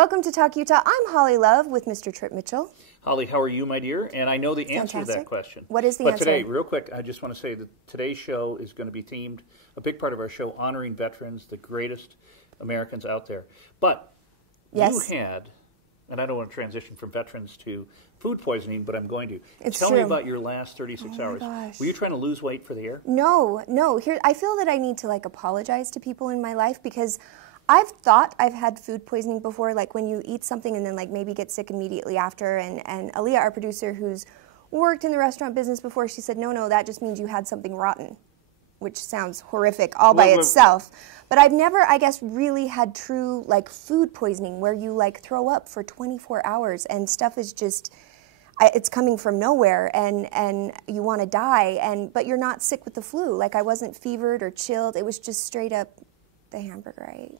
Welcome to Talk Utah. I'm Holly Love with Mr. Trip Mitchell. Holly, how are you, my dear? And I know the answer to that question. What is the answer? But today, real quick, I just want to say that today's show is going to be themed, a big part of our show, honoring veterans, the greatest Americans out there. But you had, and I don't want to transition from veterans to food poisoning, but I'm going to. Tell me about your last 36 hours. Gosh. Were you trying to lose weight for the air? No. Here, I feel that I need to apologize to people in my life because I've thought I've had food poisoning before, like when you eat something and then maybe get sick immediately after. And Aaliyah, our producer, who's worked in the restaurant business before, she said, no, that just means you had something rotten, which sounds horrific all by itself. But I've never, I guess, really had true food poisoning where you throw up for 24 hours and stuff is just, it's coming from nowhere and you want to die, but you're not sick with the flu. I wasn't fevered or chilled. It was just straight up the hamburger I ate.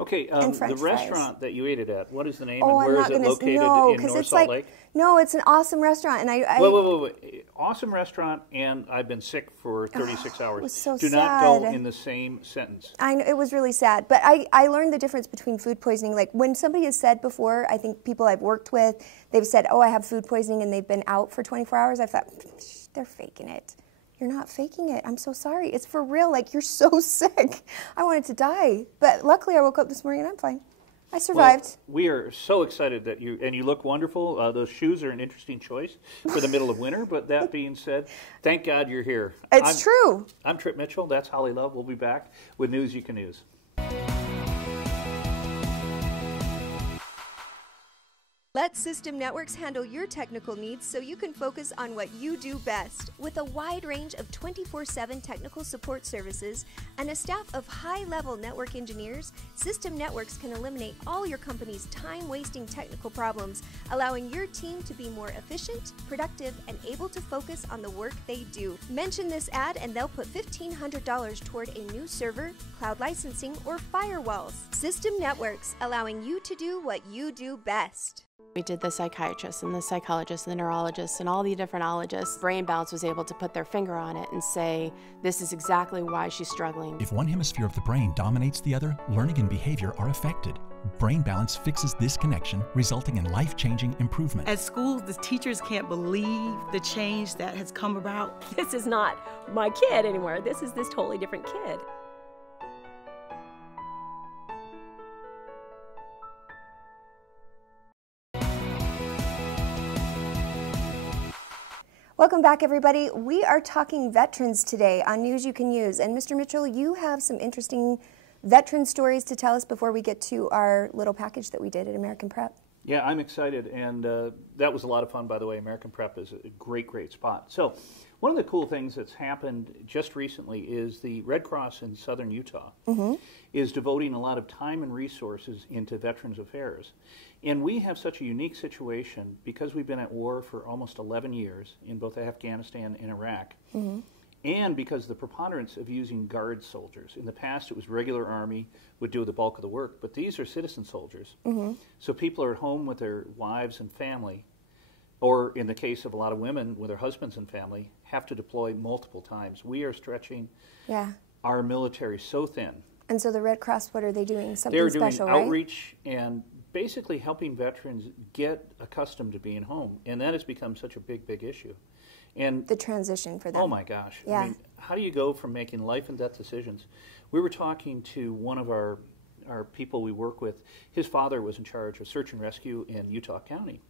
Okay, the restaurant that you ate it at, what is the name and I'm where is it located in North Salt Lake? No, it's an awesome restaurant. And Wait. Awesome restaurant and I've been sick for 36 hours. It was so Do sad. not go in the same sentence. I know, it was really sad. But I learned the difference between food poisoning. When somebody has said before, I think people I've worked with, they've said, oh, I have food poisoning, and they've been out for 24 hours. I thought, they're faking it. You're not faking it. I'm so sorry. It's for real. You're so sick. I wanted to die. But luckily I woke up this morning and I'm fine. I survived. Well, we are so excited that you look wonderful. Those shoes are an interesting choice for the middle of winter. But that being said, thank God you're here. It's true. I'm Trip Mitchell. That's Holly Love. We'll be back with News You Can Use. Let System Networks handle your technical needs so you can focus on what you do best. With a wide range of 24/7 technical support services and a staff of high-level network engineers, System Networks can eliminate all your company's time-wasting technical problems, allowing your team to be more efficient, productive, and able to focus on the work they do. Mention this ad and they'll put $1,500 toward a new server, cloud licensing, or firewalls. System Networks, allowing you to do what you do best. We did the psychiatrists and the psychologists and the neurologists and all the different ologists. Brain Balance was able to put their finger on it and say, this is exactly why she's struggling. If one hemisphere of the brain dominates the other, learning and behavior are affected. Brain Balance fixes this connection, resulting in life-changing improvement. At school, the teachers can't believe the change that has come about. This is not my kid anymore. This is this totally different kid. Welcome back, everybody. We are talking veterans today on News You Can Use. And Mr. Mitchell, you have some interesting veteran stories to tell us before we get to our little package that we did at American Prep. Yeah, I'm excited, and that was a lot of fun, by the way. American Prep is a great spot. So one of the cool things that's happened just recently is the Red Cross in southern Utah is devoting a lot of time and resources into Veterans Affairs. And we have such a unique situation because we've been at war for almost 11 years in both Afghanistan and Iraq, and because the preponderance of using Guard soldiers. In the past, it was regular Army would do the bulk of the work, but these are citizen soldiers. So people are at home with their wives and family, or in the case of a lot of women with their husbands and family, have to deploy multiple times. We are stretching our military so thin. And so the Red Cross, what are they doing? Something They're special, doing right? outreach and basically helping veterans get accustomed to being home. And that has become such a big issue. And the transition for them. Oh my gosh. Yeah. I mean, how do you go from making life and death decisions? We were talking to one of our people we work with. His father was in charge of search and rescue in Utah County.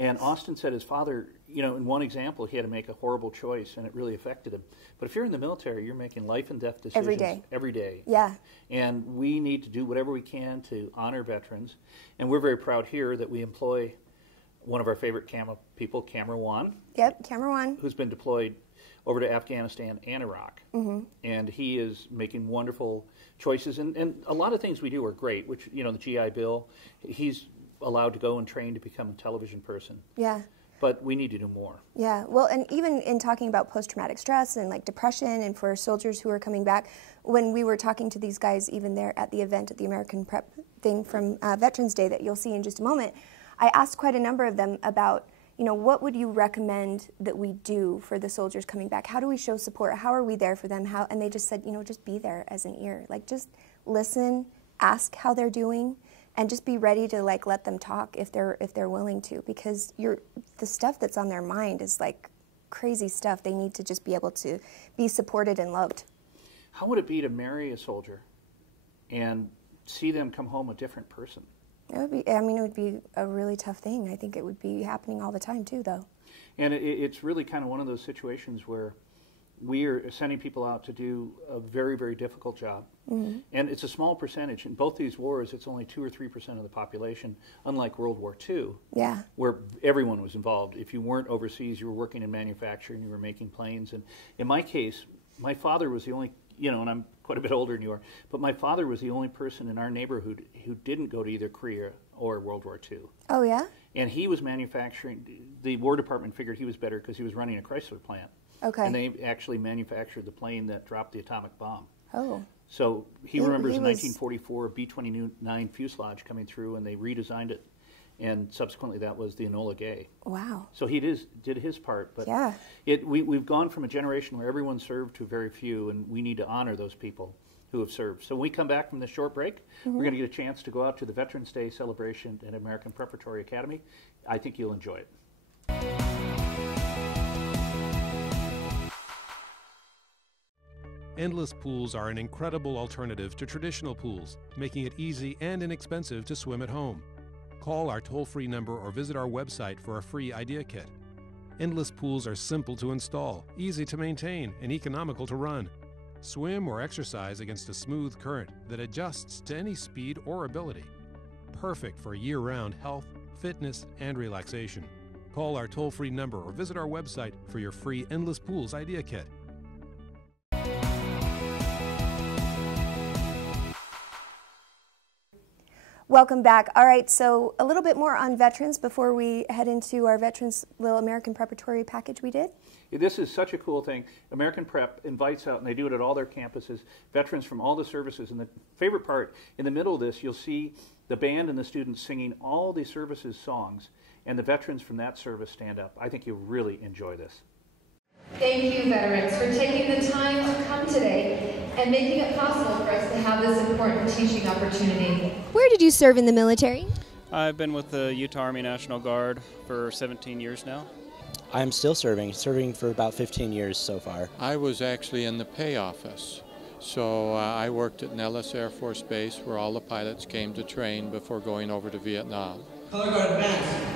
And Austin said his father, in one example, he had to make a horrible choice and it really affected him. But if you're in the military, you're making life and death decisions every day. Yeah. And we need to do whatever we can to honor veterans. And we're very proud here that we employ one of our favorite people, Camera One. Yep, Camera One. Who's been deployed over to Afghanistan and Iraq. And he is making wonderful choices. And a lot of things we do are great, which, the GI Bill, he's allowed to go and train to become a television person. Yeah. But we need to do more. Yeah, well, and even in talking about post-traumatic stress and depression and for soldiers who are coming back, when we were talking to these guys even there at the event at the American Prep thing from Veterans Day that you'll see in just a moment, I asked quite a number of them about, what would you recommend that we do for the soldiers coming back? How do we show support? How are we there for them? And they just said, just be there as an ear. Just listen, ask how they're doing. and just be ready to like let them talk if they're willing to, because the stuff that's on their mind is like crazy stuff. They need to just be able to be supported and loved. How would it be to marry a soldier and see them come home a different person? It would be, I mean, it would be a really tough thing. I think it would be happening all the time too, though. And it's really kind of one of those situations where we are sending people out to do a very, very difficult job. Mm-hmm. And it's a small percentage. In both these wars, it's only 2 or 3% of the population, unlike World War II, yeah, where everyone was involved. If you weren't overseas, you were working in manufacturing, you were making planes. And in my case, my father was the only, and I'm quite a bit older than you are, but my father was the only person in our neighborhood who didn't go to either Korea or World War II. Oh, yeah? And he was manufacturing. The War Department figured he was better because he was running a Chrysler plant. Okay. And they actually manufactured the plane that dropped the atomic bomb. Oh. So he remembers the 1944 B-29 fuselage coming through, and they redesigned it. And subsequently, that was the Enola Gay. Wow. So he did his part. But yeah. We've gone from a generation where everyone served to very few, and we need to honor those people who have served. So when we come back from this short break, we're going to get a chance to go out to the Veterans Day celebration at American Preparatory Academy. I think you'll enjoy it. Endless pools are an incredible alternative to traditional pools, making it easy and inexpensive to swim at home. Call our toll-free number or visit our website for a free idea kit. Endless pools are simple to install, easy to maintain, and economical to run. Swim or exercise against a smooth current that adjusts to any speed or ability. Perfect for year-round health, fitness, and relaxation. Call our toll-free number or visit our website for your free Endless Pools idea kit. Welcome back. All right, so a little bit more on veterans before we head into our Veterans Little American Preparatory package we did. This is such a cool thing. American Prep invites out, and they do it at all their campuses, veterans from all the services. And the favorite part, in the middle of this, you'll see the band and the students singing all the services songs, and the veterans from that service stand up. I think you'll really enjoy this. Thank you, veterans, for taking the time to come today and making it possible for us to have this important teaching opportunity. Where did you serve in the military? I've been with the Utah Army National Guard for 17 years now. I'm still serving for about 15 years so far. I was actually in the pay office. So I worked at Nellis Air Force Base where all the pilots came to train before going over to Vietnam. Color guard advance.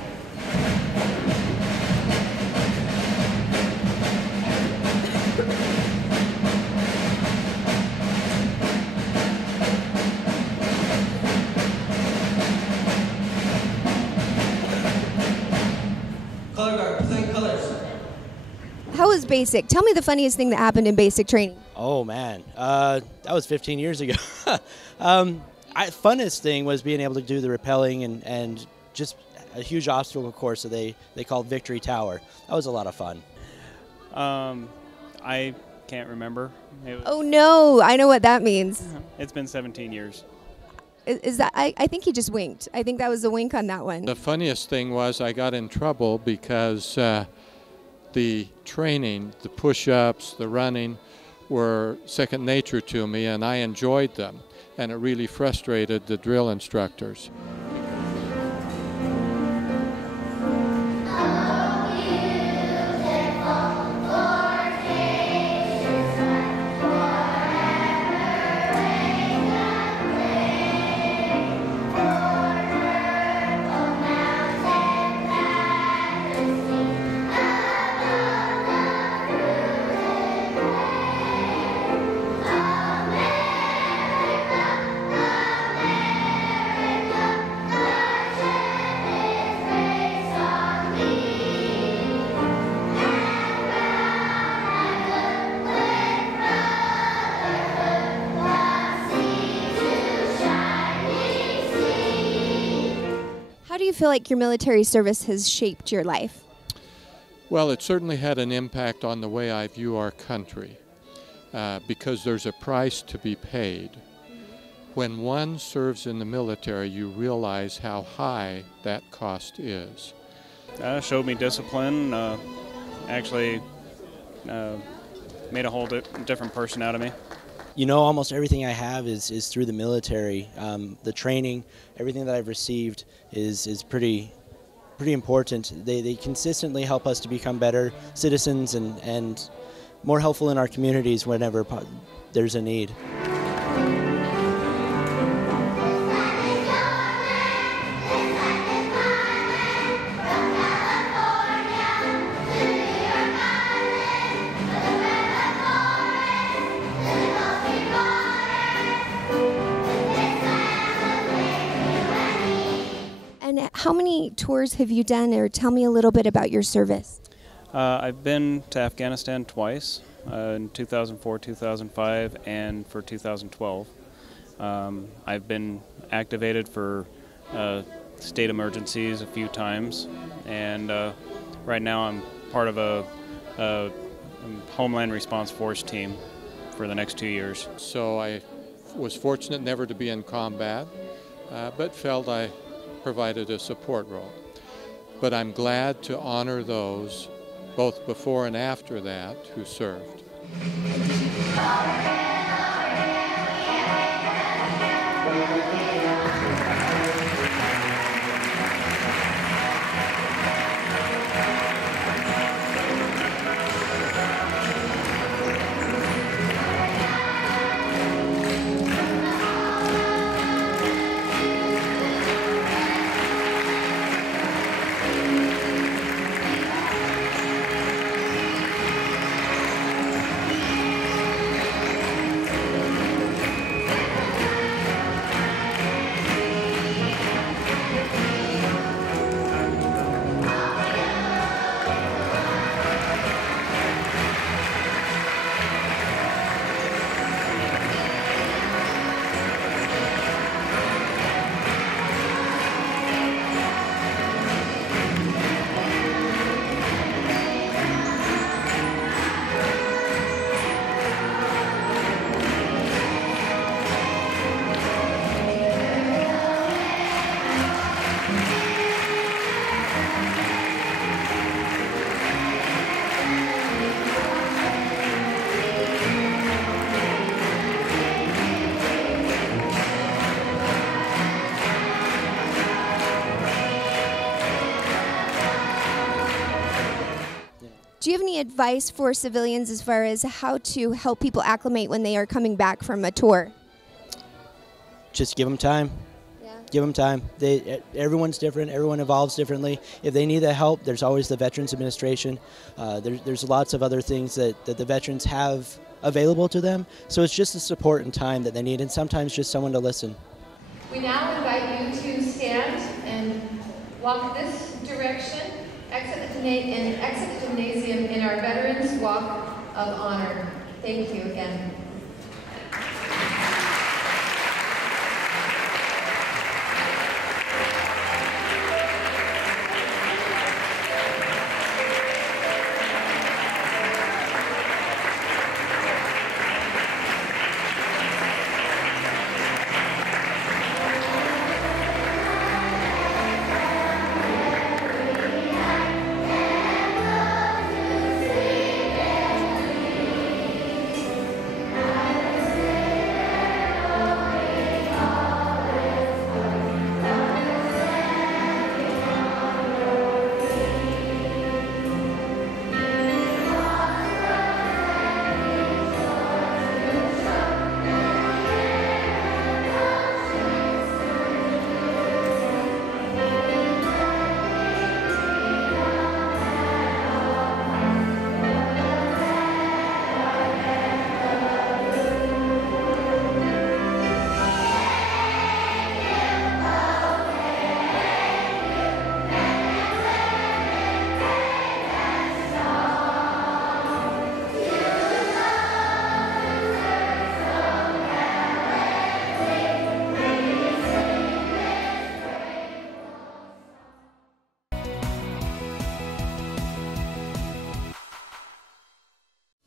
Color guard, present colors. How was basic? Tell me the funniest thing that happened in basic training. Oh man, that was 15 years ago. Funnest thing was being able to do the rappelling and just a huge obstacle course that they called Victory Tower. That was a lot of fun. I can't remember. Oh no, I know what that means. It's been 17 years. Is that? I think he just winked. I think that was a wink on that one. The funniest thing was I got in trouble because the training, the push-ups, the running were second nature to me, and I enjoyed them, and it really frustrated the drill instructors. How do you feel like your military service has shaped your life? Well, it certainly had an impact on the way I view our country because there's a price to be paid. When one serves in the military, you realize how high that cost is. Showed me discipline, actually made a whole different person out of me. You know, almost everything I have is through the military. The training, everything that I've received is pretty important. They consistently help us to become better citizens and more helpful in our communities whenever there's a need. And how many tours have you done, or tell me a little bit about your service? I've been to Afghanistan twice, in 2004, 2005, and for 2012. I've been activated for state emergencies a few times, and right now I'm part of a Homeland Response Force team for the next 2 years. So I was fortunate never to be in combat, but felt I provided a support role. But I'm glad to honor those, both before and after that, who served. Do you have any advice for civilians as far as how to help people acclimate when they are coming back from a tour? Just give them time. Give them time. Everyone's different. Everyone evolves differently. If they need the help, there's always the Veterans Administration. There's lots of other things that the veterans have available to them. So it's just the support and time that they need, and sometimes just someone to listen. We now invite you to stand and walk this direction, exit the gymnasium in our Veterans Walk of Honor. Thank you again.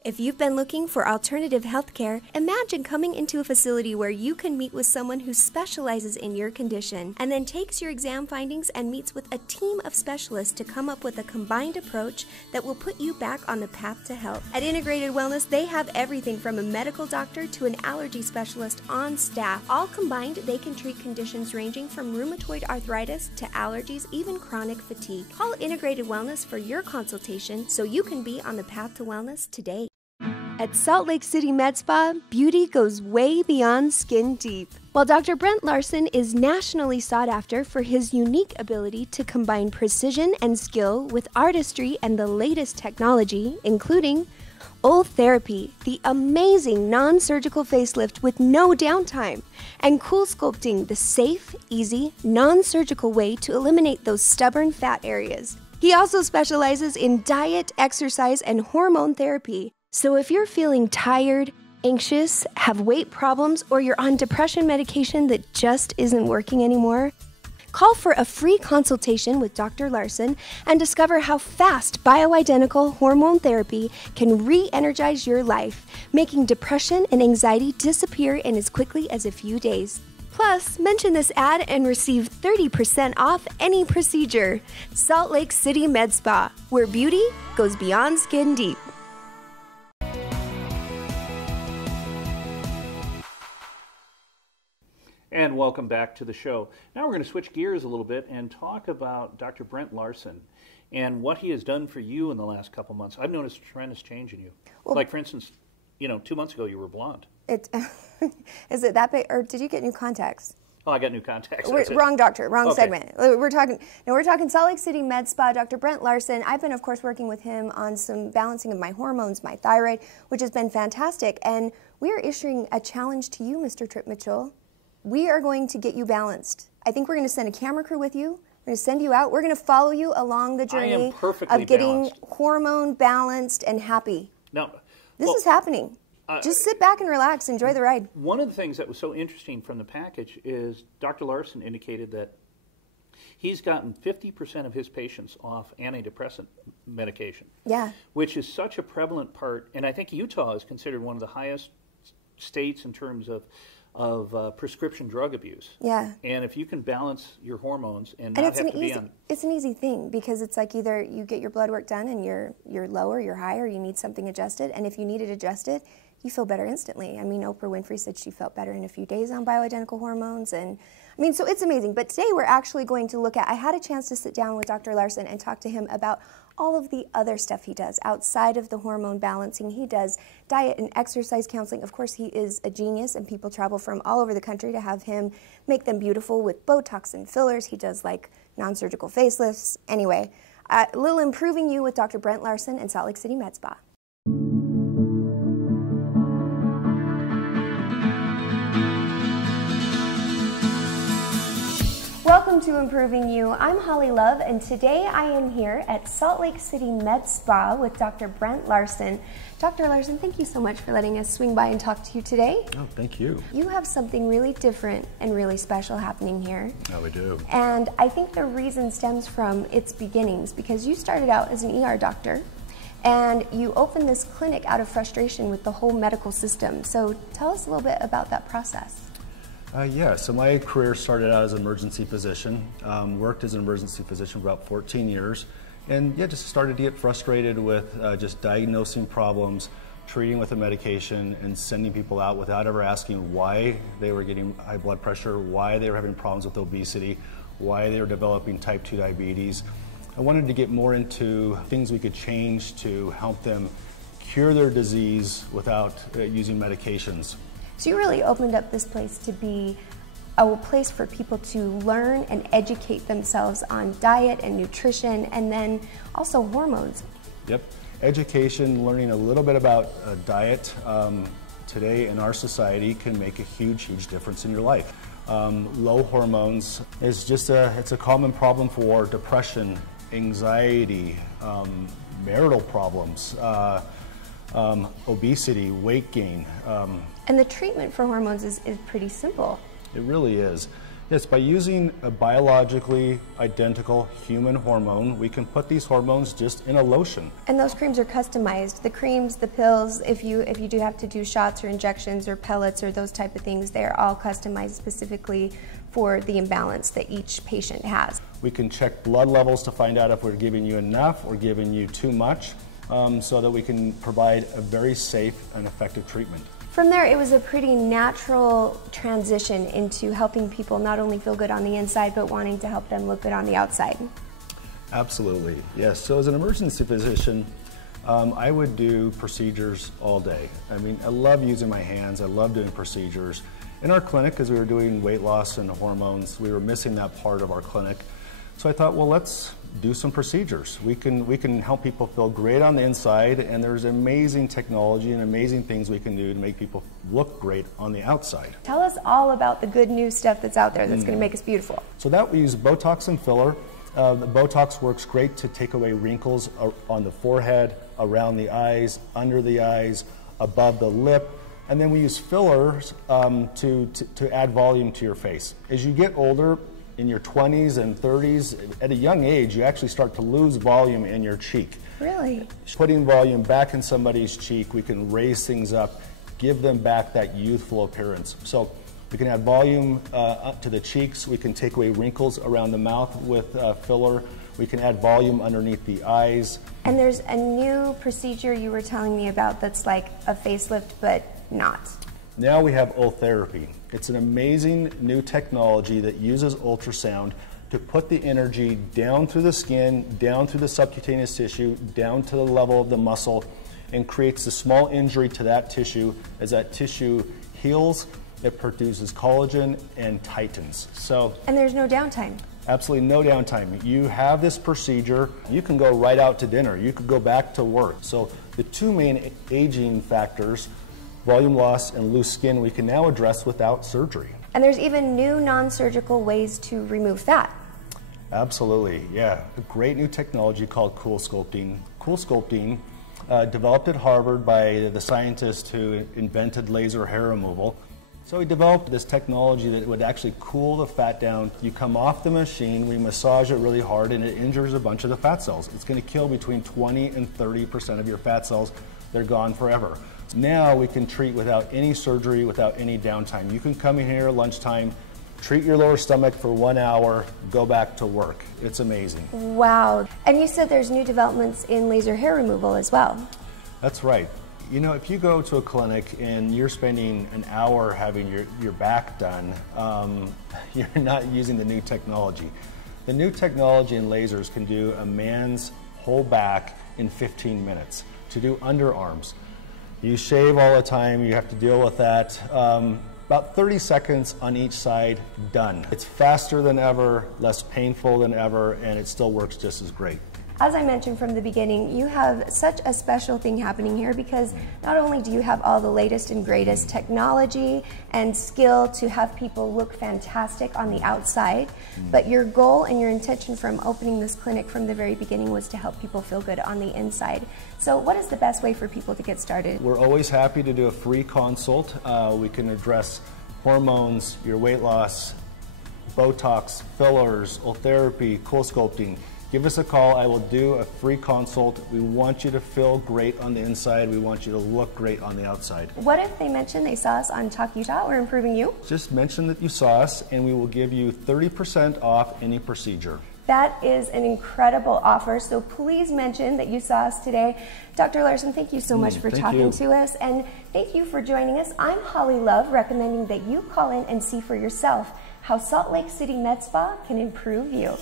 If you've been looking for alternative healthcare, imagine coming into a facility where you can meet with someone who specializes in your condition and then takes your exam findings and meets with a team of specialists to come up with a combined approach that will put you back on the path to health. At Integrated Wellness, they have everything from a medical doctor to an allergy specialist on staff. All combined, they can treat conditions ranging from rheumatoid arthritis to allergies, even chronic fatigue. Call Integrated Wellness for your consultation so you can be on the path to wellness today. At Salt Lake City Med Spa, beauty goes way beyond skin deep. While Dr. Brent Larson is nationally sought after for his unique ability to combine precision and skill with artistry and the latest technology, including Ultherapy, the amazing non-surgical facelift with no downtime, and Cool Sculpting, the safe, easy, non-surgical way to eliminate those stubborn fat areas. He also specializes in diet, exercise, and hormone therapy. So if you're feeling tired, anxious, have weight problems, or you're on depression medication that just isn't working anymore, call for a free consultation with Dr. Larson and discover how fast bioidentical hormone therapy can re-energize your life, making depression and anxiety disappear in as quickly as a few days. Plus, mention this ad and receive 30% off any procedure. Salt Lake City Med Spa, where beauty goes beyond skin deep. And welcome back to the show. Now we're going to switch gears a little bit and talk about Dr. Brent Larson and what he has done for you in the last couple months. I've noticed a tremendous change in you. Well, like, for instance, 2 months ago you were blonde. Is it that big, or did you get new contacts? Oh, I got new contacts. Wrong doctor, wrong segment. We're talking Salt Lake City Med Spa, Dr. Brent Larson. I've been, of course, working with him on some balancing of my hormones, my thyroid, which has been fantastic. And we are issuing a challenge to you, Mr. Tripp Mitchell. We are going to get you balanced. I think we're going to send a camera crew with you. We're going to send you out. We're going to follow you along the journey of getting hormone balanced and happy. Now, this is happening. Just sit back and relax. Enjoy the ride. One of the things that was so interesting from the package is Dr. Larson indicated that he's gotten 50% of his patients off antidepressant medication. Yeah. Which is such a prevalent part. And I think Utah is considered one of the highest states in terms of prescription drug abuse. Yeah. And if you can balance your hormones and not have to be on... It's an easy thing because it's like either you get your blood work done and you're low or you're high, or you need something adjusted. And if you need it adjusted, you feel better instantly. I mean, Oprah Winfrey said she felt better in a few days on bioidentical hormones. And I mean, so it's amazing. But today we're actually going to look at, I had a chance to sit down with Dr. Larson and talk to him about all of the other stuff he does outside of the hormone balancing. He does diet and exercise counseling. Of course, he is a genius, and people travel from all over the country to have him make them beautiful with Botox and fillers. He does like non-surgical facelifts. Anyway, a little Improving You with Dr. Brent Larson and Salt Lake City Med Spa. Welcome to Improving You. I'm Holly Love, and today I am here at Salt Lake City Med Spa with Dr. Brent Larson. Dr. Larson, thank you so much for letting us swing by and talk to you today. Oh, thank you. You have something really different and really special happening here. Oh, we do. And I think the reason stems from its beginnings, because you started out as an ER doctor, and you opened this clinic out of frustration with the whole medical system. So tell us a little bit about that process. Yeah, so my career started out as an emergency physician, worked as an emergency physician for about 14 years, and yeah, just started to get frustrated with just diagnosing problems, treating with a medication, and sending people out without ever asking why they were getting high blood pressure, why they were having problems with obesity, why they were developing type 2 diabetes. I wanted to get more into things we could change to help them cure their disease without using medications. So you really opened up this place to be a place for people to learn and educate themselves on diet and nutrition, and then also hormones. Yep. Education, learning a little bit about diet today in our society can make a huge difference in your life. Low hormones is just it's a common problem for depression, anxiety, marital problems, obesity, weight gain. And the treatment for hormones is pretty simple. It really is. Yes, by using a biologically identical human hormone, we can put these hormones just in a lotion. And those creams are customized. The creams, the pills, if you do have to do shots or injections or pellets or those type of things, they're all customized specifically for the imbalance that each patient has. We can check blood levels to find out if we're giving you enough or giving you too much, so that we can provide a very safe and effective treatment. From there, it was a pretty natural transition into helping people not only feel good on the inside, but wanting to help them look good on the outside. Absolutely, yes. So as an emergency physician, I would do procedures all day. I mean, I love using my hands. I love doing procedures. In our clinic, as we were doing weight loss and hormones, we were missing that part of our clinic. So I thought, well, let's do some procedures. We can help people feel great on the inside, and there's amazing technology and amazing things we can do to make people look great on the outside. Tell us all about the good new stuff that's out there that's going to make us beautiful. So that we use Botox and filler. The Botox works great to take away wrinkles on the forehead, around the eyes, under the eyes, above the lip. And then we use fillers to add volume to your face. As you get older, in your 20s and 30s, at a young age, you actually start to lose volume in your cheek. Really? Putting volume back in somebody's cheek, we can raise things up, give them back that youthful appearance. So we can add volume up to the cheeks. We can take away wrinkles around the mouth with filler. We can add volume underneath the eyes. And there's a new procedure you were telling me about that's like a facelift, but not. Now we have Ultherapy. It's an amazing new technology that uses ultrasound to put the energy down through the skin, down through the subcutaneous tissue, down to the level of the muscle, and creates a small injury to that tissue. As that tissue heals, it produces collagen and tightens. And there's no downtime. Absolutely no downtime. You have this procedure, you can go right out to dinner, you could go back to work. So the two main aging factors, volume loss and loose skin, we can now address without surgery. And there's even new non-surgical ways to remove fat. Absolutely, yeah. A great new technology called CoolSculpting. CoolSculpting, developed at Harvard by the scientist who invented laser hair removal. So he developed this technology that would actually cool the fat down. You come off the machine, we massage it really hard, and it injures a bunch of the fat cells. It's going to kill between 20 and 30% of your fat cells. They're gone forever. Now we can treat without any surgery, without any downtime. You can come in here at lunchtime, treat your lower stomach for 1 hour, go back to work. It's amazing. Wow. And you said there's new developments in laser hair removal as well. That's right. You know, if you go to a clinic and you're spending an hour having your back done, you're not using the new technology. The new technology in lasers can do a man's whole back in 15 minutes. To do underarms. You shave all the time, you have to deal with that. About 30 seconds on each side, done. It's faster than ever, less painful than ever, and it still works just as great. As I mentioned from the beginning, you have such a special thing happening here because not only do you have all the latest and greatest technology and skill to have people look fantastic on the outside, but your goal and your intention from opening this clinic from the very beginning was to help people feel good on the inside. So what is the best way for people to get started? We're always happy to do a free consult. We can address hormones, your weight loss, Botox, fillers, Ultherapy, CoolSculpting. Give us a call. I will do a free consult. We want you to feel great on the inside. We want you to look great on the outside. What if they mention they saw us on Talk Utah or Improving You? Just mention that you saw us and we will give you 30% off any procedure. That is an incredible offer, so please mention that you saw us today. Dr. Larson, thank you so much for talking to us, and thank you for joining us. I'm Holly Love, recommending that you call in and see for yourself how Salt Lake City Med Spa can improve you.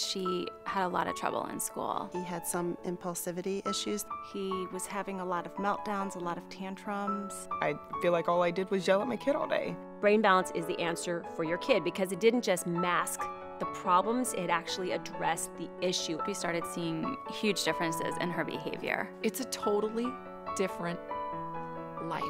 She had a lot of trouble in school. He had some impulsivity issues. He was having a lot of meltdowns, a lot of tantrums. I feel like all I did was yell at my kid all day. Brain Balance is the answer for your kid because it didn't just mask the problems, it actually addressed the issue. We started seeing huge differences in her behavior. It's a totally different life.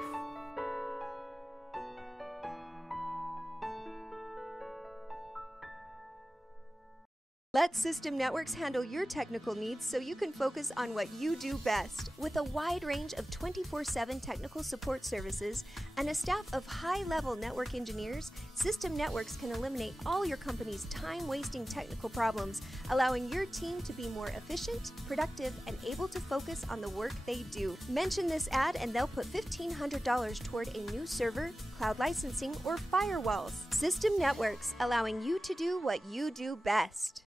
Let System Networks handle your technical needs so you can focus on what you do best. With a wide range of 24/7 technical support services and a staff of high-level network engineers, System Networks can eliminate all your company's time-wasting technical problems, allowing your team to be more efficient, productive, and able to focus on the work they do. Mention this ad and they'll put $1,500 toward a new server, cloud licensing, or firewalls. System Networks, allowing you to do what you do best.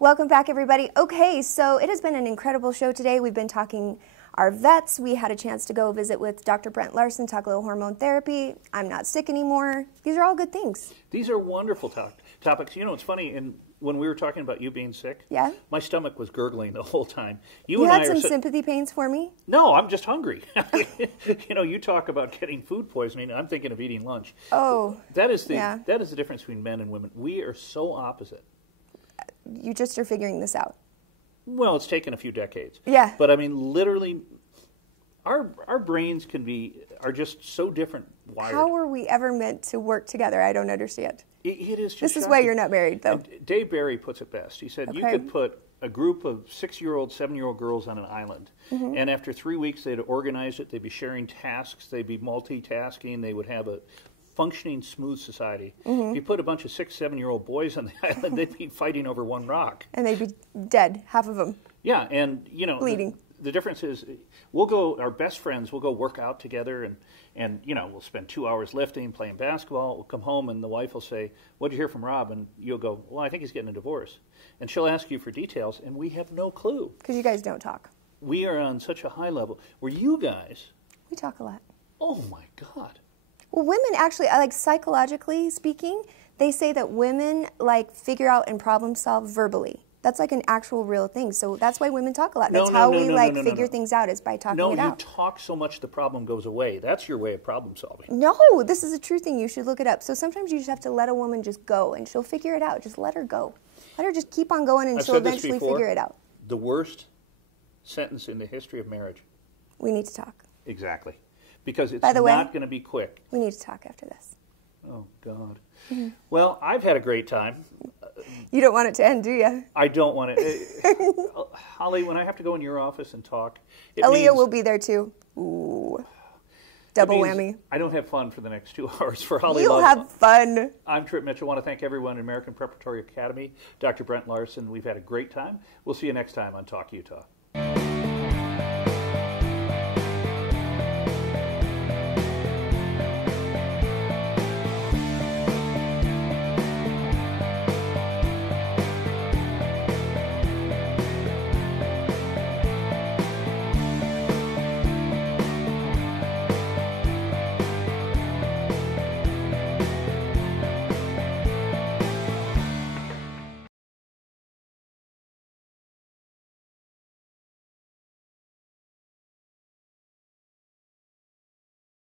Welcome back, everybody. Okay, so it has been an incredible show today. We've been talking our vets. We had a chance to go visit with Dr. Brent Larson, talk a little hormone therapy. I'm not sick anymore. These are all good things. These are wonderful topics. You know, it's funny, when we were talking about you being sick, yeah, my stomach was gurgling the whole time. You had some sympathy pains for me? No, I'm just hungry. You know, you talk about getting food poisoning, I'm thinking of eating lunch. Oh, that is the difference between men and women. We are so opposite. You just are figuring this out. Well, it's taken a few decades. Yeah. But I mean, literally, our brains are just so different wired. How were we ever meant to work together? I don't understand. It is just This is shocking. why you're not married, though. And Dave Barry puts it best. He said, you could put a group of 6-year-old, 7-year-old girls on an island, and after 3 weeks, they'd organize it, they'd be sharing tasks, they'd be multitasking, they would have a functioning, smooth society. If you put a bunch of 6-, 7-year-old boys on the island, they'd be fighting over one rock. And they'd be dead, half of them. Yeah, and, you know, bleeding. The difference is our best friends will go work out together and you know, we'll spend 2 hours lifting, playing basketball. We'll come home and the wife will say, what'd you hear from Rob? And you'll go, well, I think he's getting a divorce. And she'll ask you for details and we have no clue. Because you guys don't talk. We are on such a high level where you guys... We talk a lot. Oh my God. Well, women actually, like psychologically speaking, they say that women like figure out and problem solve verbally. That's like an actual real thing. So that's why women talk a lot. That's how we figure things out, is by talking it out. No, you talk so much the problem goes away. That's your way of problem solving. No, this is a true thing. You should look it up. So sometimes you just have to let a woman just go and she'll figure it out. Just let her go. Let her just keep on going and she'll eventually figure it out. The worst sentence in the history of marriage. We need to talk. Exactly. Because it's not going to be quick. We need to talk after this. Oh, God. Well, I've had a great time. You don't want it to end, do you? I don't want it. Holly, when I have to go in your office and talk... Aaliyah will be there, too. Ooh. Double whammy. I don't have fun for the next 2 hours for Holly. You'll have fun. I'm Trip Mitchell. I want to thank everyone at American Preparatory Academy, Dr. Brent Larson. We've had a great time. We'll see you next time on Talk Utah.